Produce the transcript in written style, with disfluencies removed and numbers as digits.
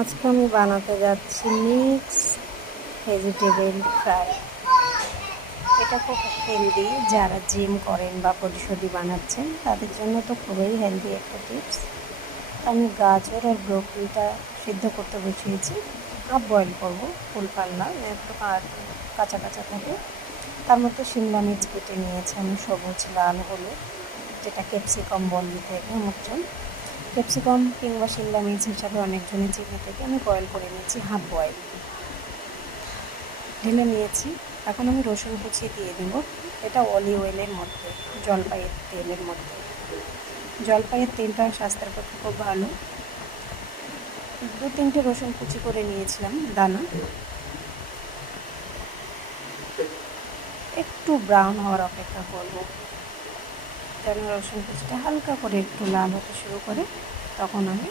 আজকে আমি বানাতে যাচ্ছি মিক্স ভেজিটেবল ফ্রাই। এটা খুব হেলদি, যারা জিম করেন বা বডি বানাচ্ছেন তাদের জন্য তো খুবই হেলদি একটা টিপস। আমি গাজর আর ব্রোকলিটা সিদ্ধ করতে বসিয়েছি, হাফ বয়েল করবো, ফুল পাল্লা একটু কাঁচা কাঁচা থাকে। তার মধ্যে শিমলা মির্চ কেটে নিয়েছি আমি, সবুজ, লাল, হলুদ, যেটা ক্যাপসিকাম বলে থাকে অনেকজন। ক্যাপসিকাম কিংবা শিমলা মির্চ হিসাবে অনেকজনই চিনে থেকে আমি বয়েল করে নিয়েছি, হাফ বয়েল ঢেলে নিয়েছি। এখন আমি রসুন কুচি দিয়ে দেবো। এটা অলিভ অয়েলের মধ্যে, জলপাইয়ের তেলের মধ্যে। জলপাইয়ের তেলটা স্বাস্থ্যের পক্ষে খুব ভালো। 2-3টে রসুন কুচি করে নিয়েছিলাম দানা। একটু ব্রাউন হওয়ার অপেক্ষা করব, যেন রসুন কুচিটা হালকা করে একটু লাল হতে শুরু করে, তখন আমি